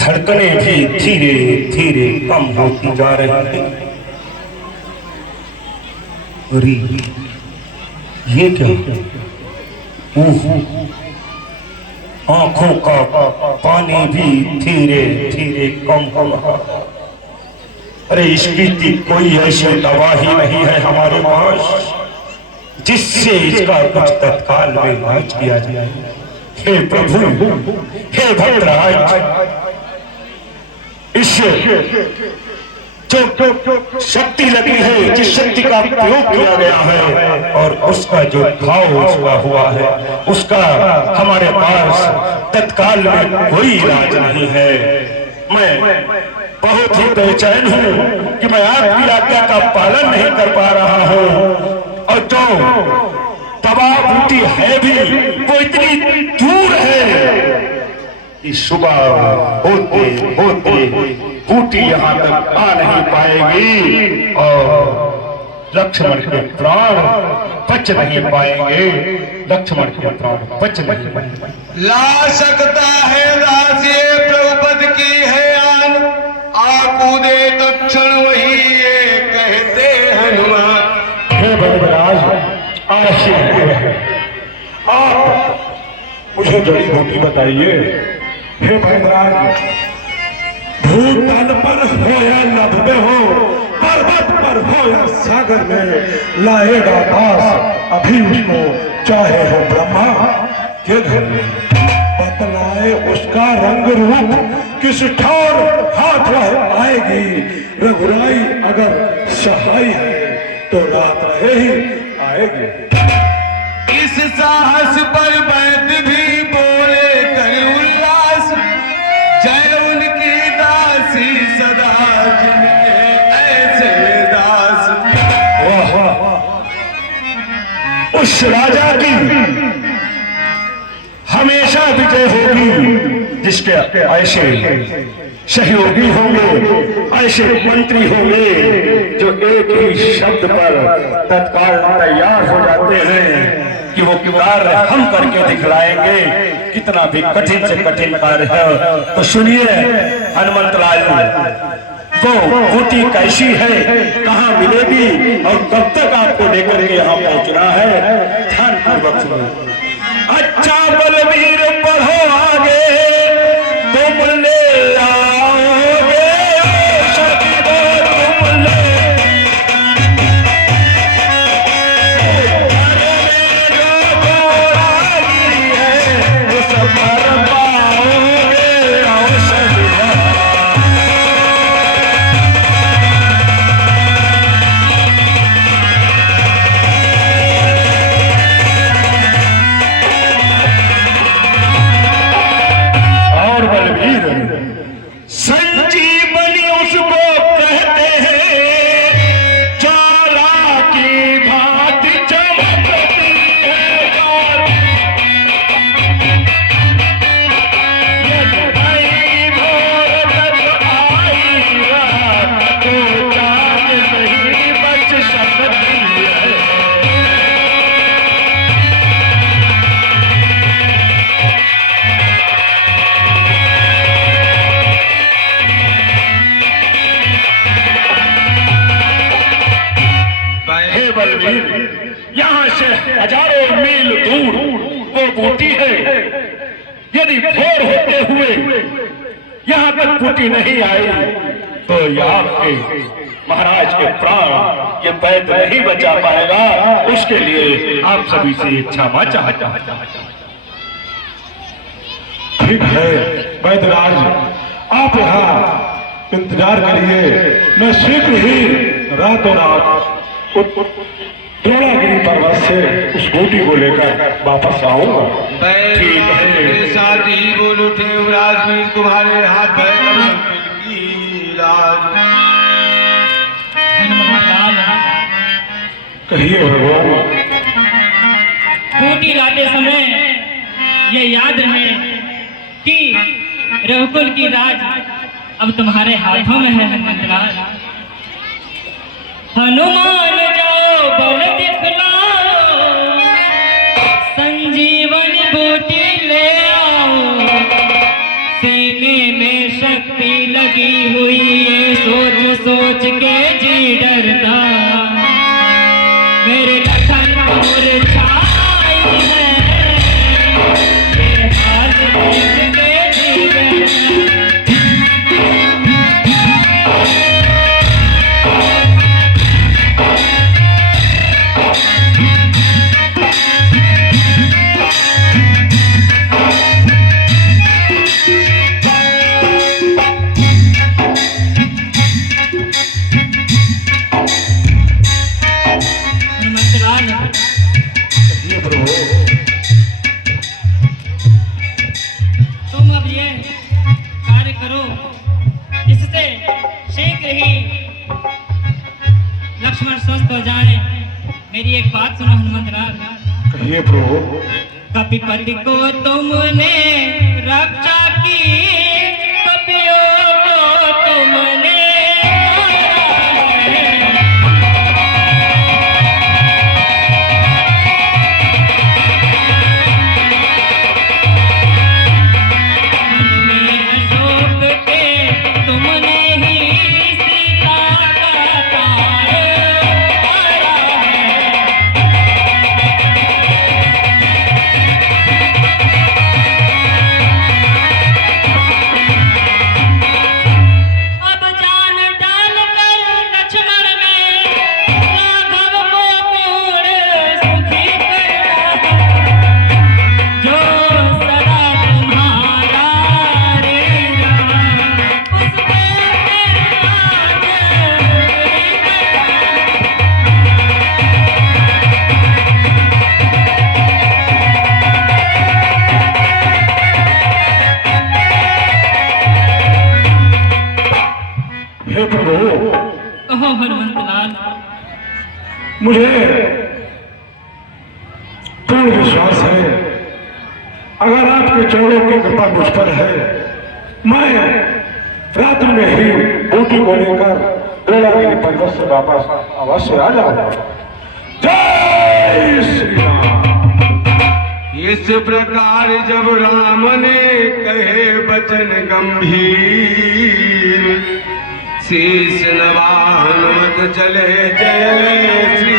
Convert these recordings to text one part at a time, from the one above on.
धड़कने भी धीरे धीरे कम होती जा रही हैं। अरे ये क्या? आंखों का पानी भी धीरे धीरे कम हो रहा। अरे इसकी कोई ऐसी दवा ही नहीं है हमारे पास जिससे इसका कुछ तत्काल में इलाज किया जाए। हे प्रभु, हे भद्रराज, इस जो शक्ति लगी है, जिस शक्ति का प्रयोग किया गया है और उसका जो घाव उसका हुआ है, उसका हमारे पास तत्काल में कोई इलाज नहीं है। मैं बहुत ही बेचैन हूँ कि मैं आपकी आज्ञा का पालन नहीं कर पा रहा हूँ और जो दवा बूटी है भी वो इतनी दूर है कि सुबह होते होते बूटी यहाँ तक आ नहीं पाएगी और लक्ष्मण के प्राण बच नहीं पाएंगे। लक्ष्मण के प्राण बच नहीं पाएंगे। ला सकता है दासी प्रभुपद की है आन, आकूदे तक्षण वही ये कहते हनुमान। हे भद्रराज, आप मुझे जड़ी बूटी बताइए। हे भद्रराज, भूतल पर हो या नभ में हो, पर्वत पर हो या सागर में, लाएगा दास अभी उसको चाहे हो ब्रह्मा के घर में। बतलाए उसका रंग रूप किस ठौर हाथ वह आएगी। रघुराई अगर सहाय है तो रात रहे ही आएगी। इस साहस पर वैद्य भी बोले कर उल्लास, जय उनकी दासी सदा जिनके ऐसे दास। वाह वाह, उस राजा की हमेशा विजय होगी जिसके ऐसे सहयोगी होंगे, ऐसे मंत्री होंगे जो एक ही शब्द पर तत्काल तैयार हो जाते हैं कि वो कार्य हम करके दिखलाएंगे, कितना भी कठिन से कठिन कार्य है। तो सुनिए हनुमंत लाल, वो बूटी कैसी है, कहाँ मिलेगी और कब तक आपको लेकर के यहाँ पहुँचना है, ध्यान पूर्वक सुनो। अच्छा बलवीर पढ़ो आगे, तुम ले आओगे तुम ले है उस पर पाओगे औषधि। संजीवनी उसको कहते हैं, ज्वाला की भांति चमकती है ज्वाला। आई भोर तक आई रात, तो चांद नहीं बच सकती है। बलवीर, यहाँ से हजारों मील दूर वो बूटी है। यदि भोर होते हुए यहाँ तक बूटी नहीं आई तो यहाँ के महाराज के प्राण ये वैद्य नहीं बचा पाएगा। उसके लिए आप सभी से क्षमा चाहता हूं। ठीक है वैद्यराज, आप यहाँ इंतजार करिए, मैं शीघ्र ही रातों रात द्रोणागिरी पर्वत से उस बूटी को लेकर वापस आऊंगा। ठीक है। साथ ही बोल उठे युवराज, मीर तुम्हारे हाथ कहिए भगवान। बूटी लाते समय ये याद रहे कि रघुकुल की राज अब तुम्हारे हाथों में है। हनुमंतलाल, हनुमान जाओ बल दिखलाओ, संजीवन बूटी ले आओ। सीने में शक्ति लगी हुई है, सोच सोच के जी डरता। मेरे लखन मुरझाई है, ये हाल देख के जी डरता। तुम अब ये कार्य करो जिससे शीघ्र ही लक्ष्मण स्वस्थ हो जाए। मेरी एक बात सुनो हनुमंतलाल। कहिए प्रभु। कपिपति को तुमने रक्षा की, कपियों को तुमने हनुमंतलाल। मुझे पूर्ण विश्वास है, अगर आपके चरणों की कृपा मुझ पर है, मैं रात्रि में ही बूटी को लेकर बेलागिरी पर्वत से वापस अवश्य आ जाऊंगा। जय श्री राम। इस प्रकार जब राम ने कहे वचन गंभीर, शीश नवा हनुमत चले जय श्री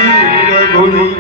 रघुवीर।